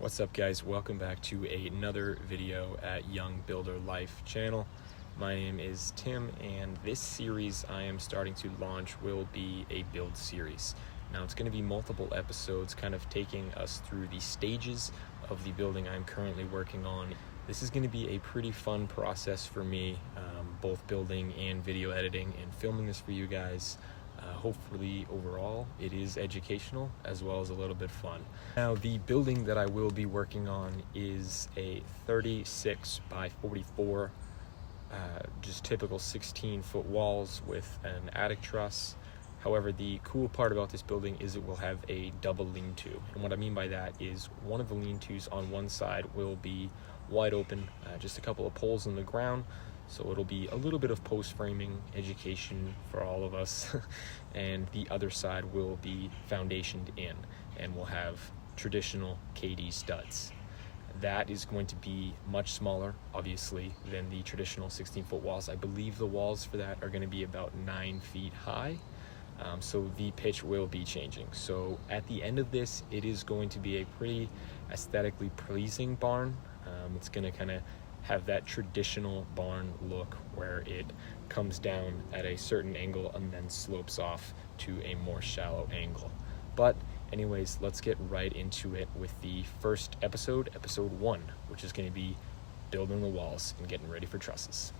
What's up, guys? Welcome back to another video at Young Builder Life channel. My name is Tim, and this series I am starting to launch will be a build series. Now it's going to be multiple episodes kind of taking us through the stages of the building I'm currently working on. This is going to be a pretty fun process for me, both building and video editing and filming this for you guys. Hopefully overall it is educational as well as a little bit fun. Now the building that I will be working on is a 36 by 44, just typical 16-foot walls with an attic truss. However, the cool part about this building is it will have a double lean-to. And what I mean by that is one of the lean-tos on one side will be wide open, just a couple of poles in the ground. So it'll be a little bit of post-framing education for all of us. And the other side will be foundationed in and will have traditional KD studs. That is going to be much smaller, obviously, than the traditional 16-foot walls. I believe the walls for that are going to be about 9 feet high. So the pitch will be changing. So at the end of this, it is going to be a pretty aesthetically pleasing barn. It's going to kind of have that traditional barn look where it comes down at a certain angle and then slopes off to a more shallow angle. But anyways, let's get right into it with the first episode, episode 1, which is going to be building the walls and getting ready for trusses.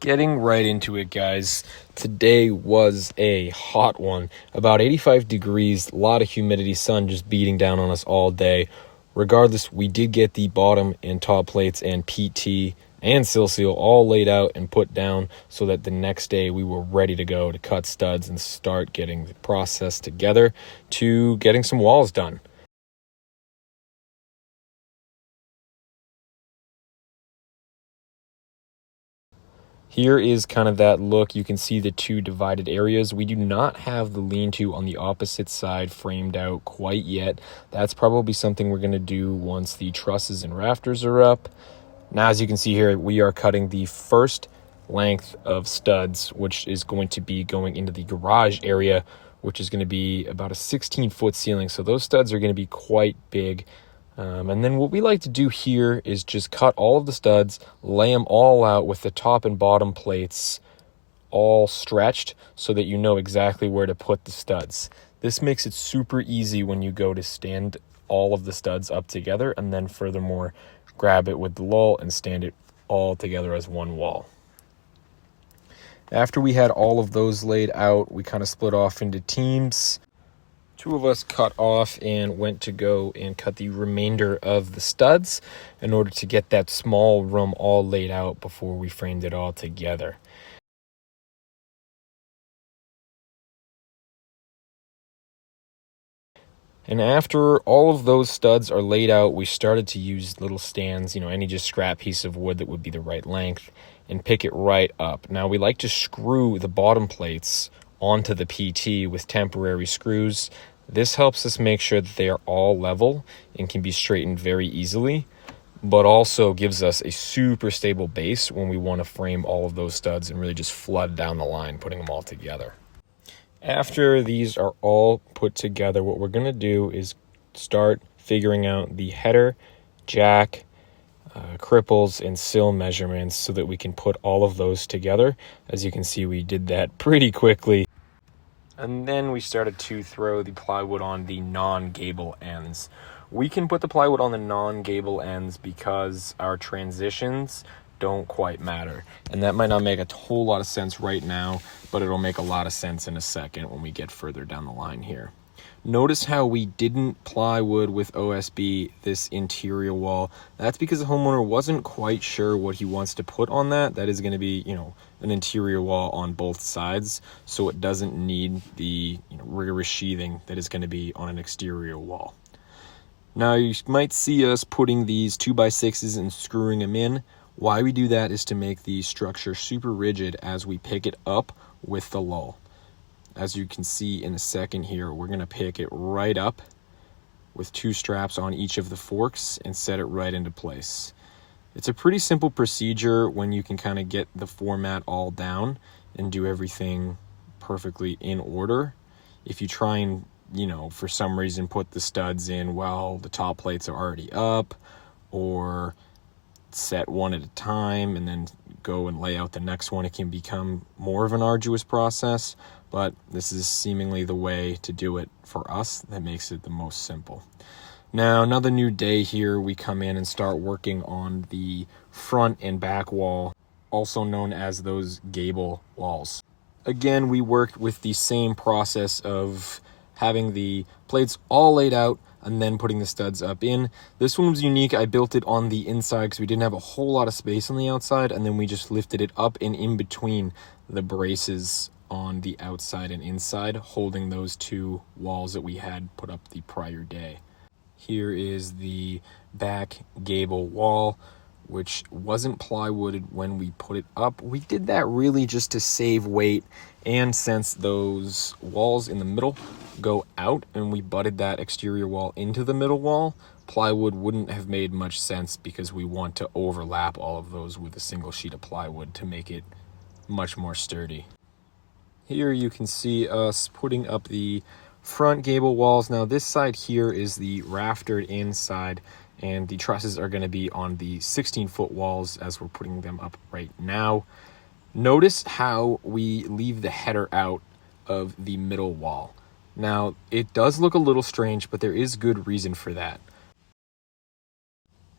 Getting right into it, guys. Today was a hot one. About 85 degrees, a lot of humidity, sun just beating down on us all day. Regardless, we did get the bottom and top plates and PT and sill seal all laid out and put down so that the next day we were ready to go to cut studs and start getting the process together to getting some walls done. Here is kind of that look. You can see the two divided areas. We do not have the lean-to on the opposite side framed out quite yet. That's probably something we're going to do once the trusses and rafters are up. Now, as you can see here, we are cutting the first length of studs, which is going to be going into the garage area, which is going to be about a 16-foot ceiling. So those studs are going to be quite big. And then what we like to do here is just cut all of the studs, lay them all out with the top and bottom plates all stretched so that you know exactly where to put the studs. This makes it super easy when you go to stand all of the studs up together, and then furthermore, grab it with the lull and stand it all together as one wall. After we had all of those laid out, we kind of split off into teams. Two of us cut off and went to go and cut the remainder of the studs in order to get that small room all laid out before we framed it all together. And after all of those studs are laid out, we started to use little stands, any just scrap piece of wood that would be the right length, and pick it right up. Now, we like to screw the bottom plates onto the PT with temporary screws. This helps us make sure that they are all level and can be straightened very easily, but also gives us a super stable base when we want to frame all of those studs and really just flood down the line, putting them all together. After these are all put together, what we're going to do is start figuring out the header, jack, cripples, and sill measurements so that we can put all of those together. As you can see, we did that pretty quickly. And then we started to throw the plywood on the non-gable ends. We can put the plywood on the non-gable ends because our transitions don't quite matter. And that might not make a whole lot of sense right now, but it'll make a lot of sense in a second when we get further down the line here. Notice how we didn't plywood with OSB this interior wall. That's because the homeowner wasn't quite sure what he wants to put on that. That is going to be, an interior wall on both sides, so it doesn't need the rigorous sheathing that is going to be on an exterior wall. Now, you might see us putting these 2x6s and screwing them in. Why we do that is to make the structure super rigid as we pick it up with the lull. As you can see in a second here, we're going to pick it right up with 2 straps on each of the forks and set it right into place. It's a pretty simple procedure when you can kind of get the format all down and do everything perfectly in order. If you try and you know, for some reason put the studs in while the top plates are already up, or set one at a time and then go and lay out the next one. It can become more of an arduous process, but this is seemingly the way to do it for us that makes it the most simple. Now, another new day here, we come in and start working on the front and back wall, also known as those gable walls. Again, we worked with the same process of having the plates all laid out and then putting the studs up in. This one was unique. I built it on the inside because we didn't have a whole lot of space on the outside, and then we just lifted it up and in between the braces on the outside and inside, holding those two walls that we had put up the prior day. Here is the back gable wall, which wasn't plywooded when we put it up. We did that really just to save weight, and since those walls in the middle go out and we butted that exterior wall into the middle wall, plywood wouldn't have made much sense because we want to overlap all of those with a single sheet of plywood to make it much more sturdy. Here you can see us putting up the front gable walls. Now this side here is the raftered inside, and the trusses are going to be on the 16-foot walls as we're putting them up right now. Notice how we leave the header out of the middle wall. Now, it does look a little strange, but there is good reason for that.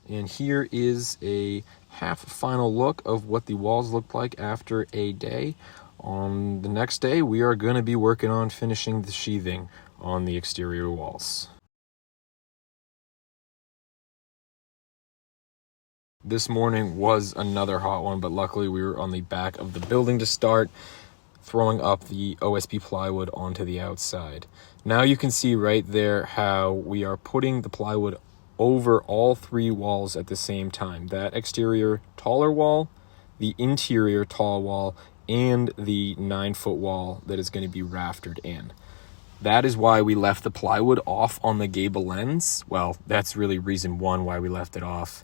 And here is a half final look of what the walls look like after a day. On the next day, we are going to be working on finishing the sheathing on the exterior walls. This morning was another hot one, but luckily we were on the back of the building to start throwing up the OSB plywood onto the outside. Now you can see right there how we are putting the plywood over all three walls at the same time. That exterior taller wall, the interior tall wall, and the 9-foot wall that is going to be raftered in. That is why we left the plywood off on the gable ends. Well, that's really reason one why we left it off.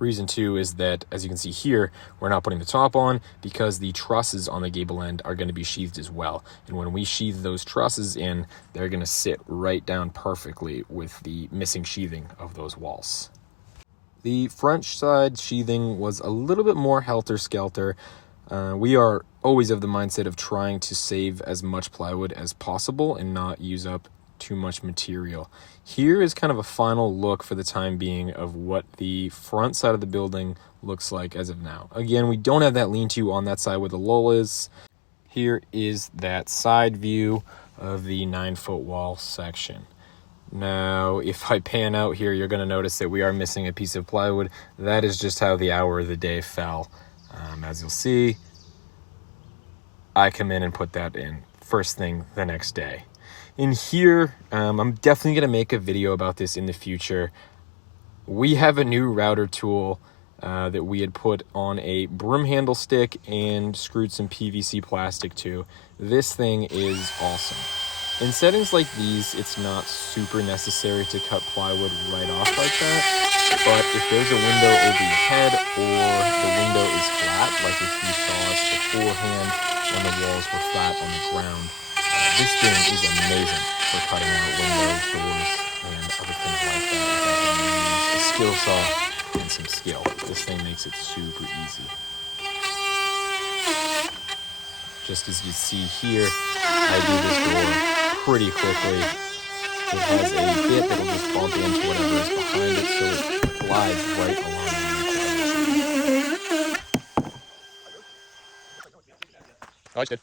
Reason two is that, as you can see here, we're not putting the top on because the trusses on the gable end are going to be sheathed as well. And when we sheathe those trusses in, they're going to sit right down perfectly with the missing sheathing of those walls. The front side sheathing was a little bit more helter-skelter. We are always of the mindset of trying to save as much plywood as possible and not use up too much material. Here is kind of a final look for the time being of what the front side of the building looks like as of now. Again, we don't have that lean-to on that side where the lull is. Here is that side view of the 9-foot wall section. Now, if I pan out here, you're going to notice that we are missing a piece of plywood. That is just how the hour of the day fell. As you'll see, I come in and put that in first thing the next day. In here, I'm definitely going to make a video about this in the future. We have a new router tool that we had put on a broom handle stick and screwed some PVC plastic to. This thing is awesome. In settings like these, it's not super necessary to cut plywood right off like that, but if there's a window over your head or the window is flat, like if you saw us beforehand when the walls were flat on the ground, this thing is amazing for cutting out windows, doors, and other things like that. A skill saw and some skill. This thing makes it super easy. Just as you see here, I do this door pretty quickly. It has a bit that'll just bump into whatever is behind it, so it glides right along the edge. Oh, it's good.